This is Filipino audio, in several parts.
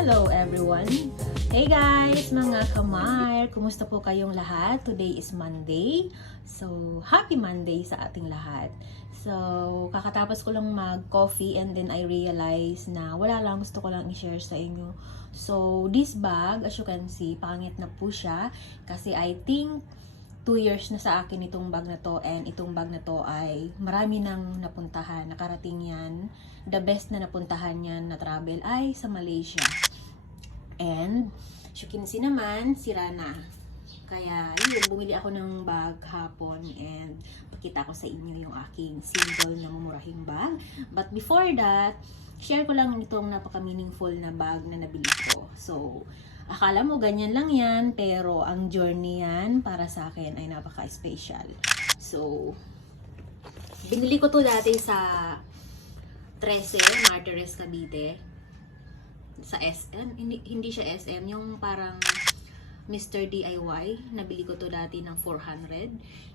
Hello everyone! Hey guys, mga kamar! Kumusta po kayong lahat? Today is Monday. So, happy Monday sa ating lahat. So, kakatapos ko lang mag-coffee and then I realized na wala lang, gusto ko lang i-share sa inyo. So, this bag, as you can see, pangit na po siya. Kasi I think 2 years na sa akin itong bag na to, and itong bag na to ay marami nang napuntahan, nakarating yan. The best na napuntahan yan na travel ay sa Malaysia. And as you can see naman, sira na. Kaya yun, bumili ako ng bag hapon and pakita ko sa inyo yung aking simple na mumurahing bag. But before that, share ko lang itong napaka-meaningful na bag na nabili ko. So, akala mo ganyan lang yan, pero ang journey yan para sa akin ay napaka-special. So, binili ko to dati sa 13, Martires, Cavite. Sa SM, hindi siya SM, yung parang Mr. DIY. Nabili ko to dati ng 400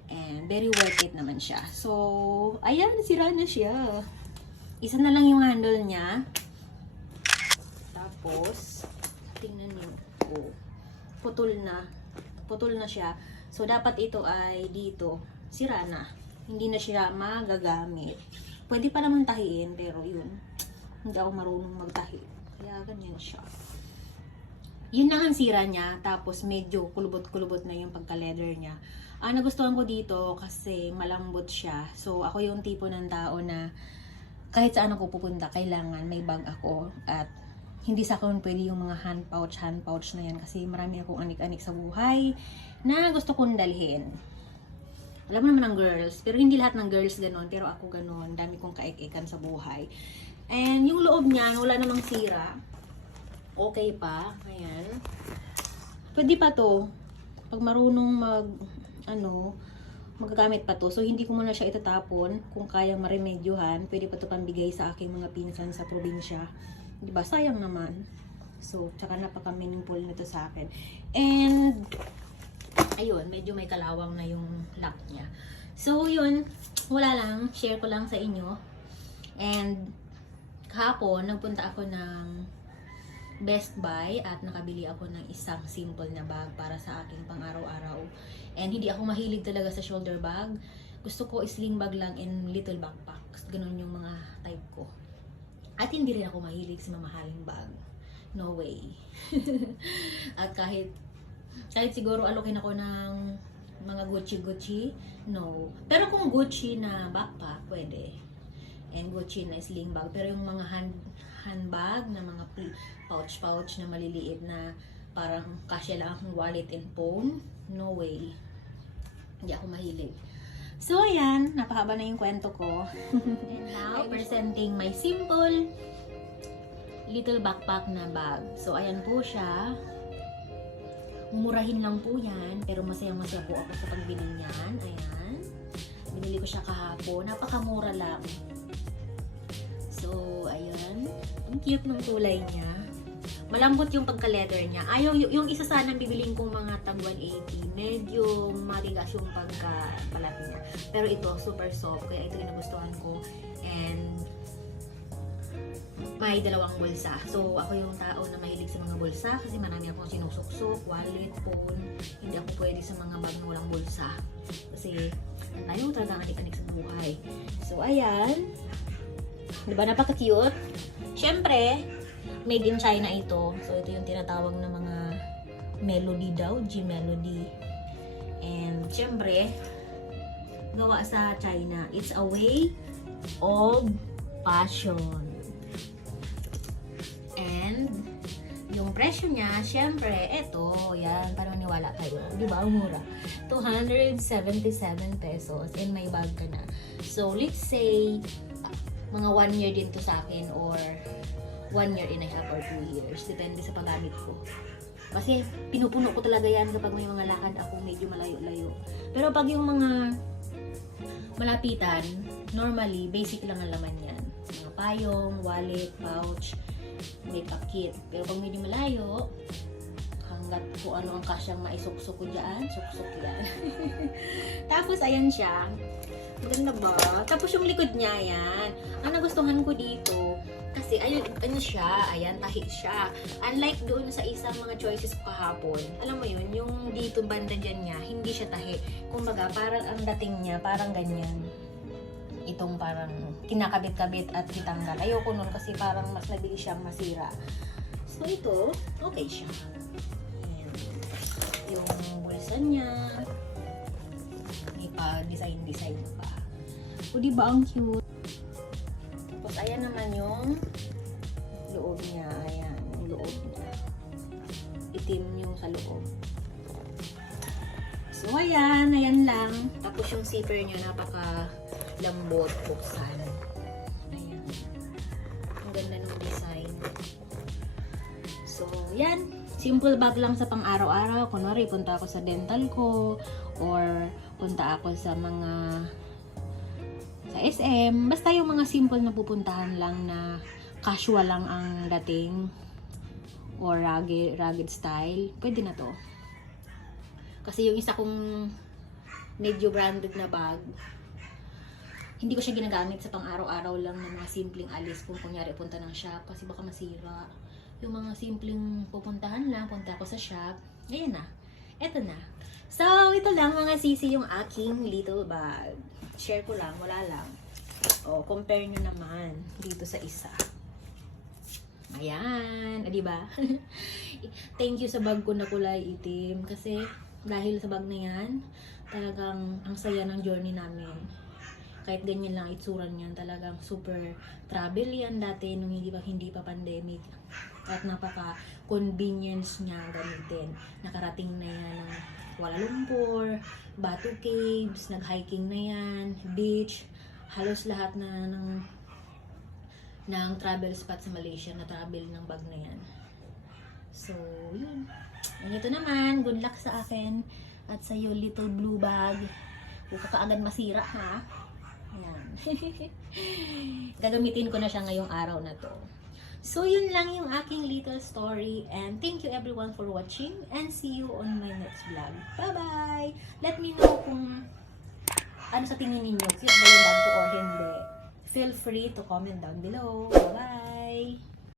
and very worth it naman siya. So, ayan, sira na siya. Isa na lang yung handle niya. Tapos, tingnan niyo. Oh, putol na siya. So dapat ito ay dito, sira na, hindi na siya magagamit. Pwede pa naman tahiin, pero yun, hindi ako marunong magtahi, kaya ganyan siya. Yun lang ang sira niya. Tapos medyo kulubot na yung pagka-leather niya. Nagustuhan ko dito kasi malambot siya. So ako yung tipo ng tao na kahit saan ako pupunta, kailangan may bag ako. At hindi sa akin pwede yung mga hand pouch na yan kasi marami akong anik-anik sa buhay na gusto kong dalhin. Alam mo naman ng girls, pero hindi lahat ng girls ganon, pero ako ganon, dami kong kaik-ikan sa buhay. And yung loob niyan, wala namang sira. Okay pa, ayan. Pwede pa to, pag marunong magagamit pa to. So hindi ko muna siya itatapon, kung kayang maremedyohan, pwede pa to pambigay sa aking mga pinsan sa probinsya. Diba? Sayang naman. So, tsaka napaka-meaningful nito sa akin. And, ayun, medyo may kalawang na yung lock niya. So, yun, wala lang. Share ko lang sa inyo. And, kahapon, nagpunta ako ng Best Buy at nakabili ako ng isang simple na bag para sa aking pang-araw-araw. And, hindi ako mahilig talaga sa shoulder bag. Gusto ko sling bag lang and little backpacks. Ganun yung mga type ko. At hindi rin ako mahilig sa mamahaling bag. No way. At kahit siguro alokin ako ng mga Gucci, no. Pero kung Gucci na backpack, pwede. And Gucci na sling bag. Pero yung mga handbag na mga pouch na maliliit na parang kasya lang akong wallet and phone, no way. Hindi ako mahilig. So, ayan, napahaba na yung kwento ko. And now, presenting my simple little backpack na bag. So, ayan po siya. Murahin lang po yan, pero masaya-masaya po ako sa pagbili niyan. Ayan. Binili ko siya kahapon. Napakamura lang. So, ayan. Ang cute ng kulay niya. Malambot yung pagka-leather niya. Yung isa sanang bibiling kong mga tag 180, medyo matigas yung pagka-balat niya. Pero ito, super soft. Kaya ito yung nagustuhan ko. And may dalawang bulsa. So, ako yung tao na mahilig sa mga bulsa kasi marami akong sinusuksok, wallet, phone. Hindi ako pwede sa mga bag na walang bulsa. Kasi, tayo talagang anik-anik sa buhay. So, ayan. Diba napaka-cute? Siyempre, made in China ito. So, ito yung tinatawag na mga melody daw, G-melody. And, syempre, gawa sa China. It's a way of fashion. And, yung presyo niya, syempre, eto, yan, parang niwala kayo. Di ba? Mura. 277 pesos. And may bag ka na. So, let's say, mga 1 year din to sa akin or 1 year and a half or 2 years. Depende sa paggamit ko. Kasi pinupuno ko talaga yan kapag may mga lakad ako medyo malayo-layo. Pero pag yung mga malapitan, normally, basic lang ang laman yan. Mga payong, wallet, pouch, may pakit. Pero pag medyo malayo, kung ano ang kasyang maisuksok ko dyan. Suksok yan. Tapos, ayan siya. Maganda ba? Tapos yung likod niya, ayan. Ang nagustuhan ko dito, kasi ayun, ano siya, ayan, tahi siya. Unlike doon sa isang mga choices ko kahapon, alam mo yun, yung dito banda dyan niya, hindi siya tahi. Kumbaga, parang ang dating niya, parang ganyan. Itong parang kinakabit-kabit at itanggal. Ayoko nun kasi parang mas nabilis siyang masira. So ito, okay siya. Ayan. Yung bulsa niya, may pa-design pa. O diba ang cute? Tapos ayan naman yung loob niya. Ayan, yung loob niya. Itim yung sa loob. So ayan lang. Tapos yung zipper niya napaka lambot buksan. Ayan. Ang ganda ng design. So, yan. Simple bag lang sa pang-araw-araw. Kunwari, punta ako sa dental ko or punta ako sa SM. Basta yung mga simple na pupuntahan lang na casual lang ang dating or rugged style. Pwede na to. Kasi yung isa kong medyo branded na bag, hindi ko siya ginagamit sa pang-araw-araw lang ng mga simpleng alis kung kunyari punta ng shop kasi baka masira. Yung mga simpleng pupuntahan lang, punta ako sa shop, ayan na. Eto na. So, ito lang mga sisi yung aking little bag. Share ko lang, wala lang. O, compare nyo naman dito sa isa. Ayan, diba? Thank you sa bag ko na kulay itim kasi dahil sa bag na yan, talagang ang saya ng journey namin. Kahit ganyan lang itsura niyan, talagang super travel yan dati nung hindi pa pandemic. At napaka-convenience niya gamitin. Nakarating na yan ng Kuala Lumpur, Batu Caves, nag-hiking na yan, beach, halos lahat na ng travel spot sa Malaysia na travel ng bag na yan. So, yun. And ito naman, good luck sa akin at sa iyo little blue bag. Huwag ka kaagad masira ha. Ayan. Gagamitin ko na siya ngayong araw na to. So, yun lang yung aking little story. And thank you everyone for watching. And see you on my next vlog. Bye-bye! Let me know kung ano sa tingin ninyo. Cute ba yung bag ko or hindi? Feel free to comment down below. Bye-bye!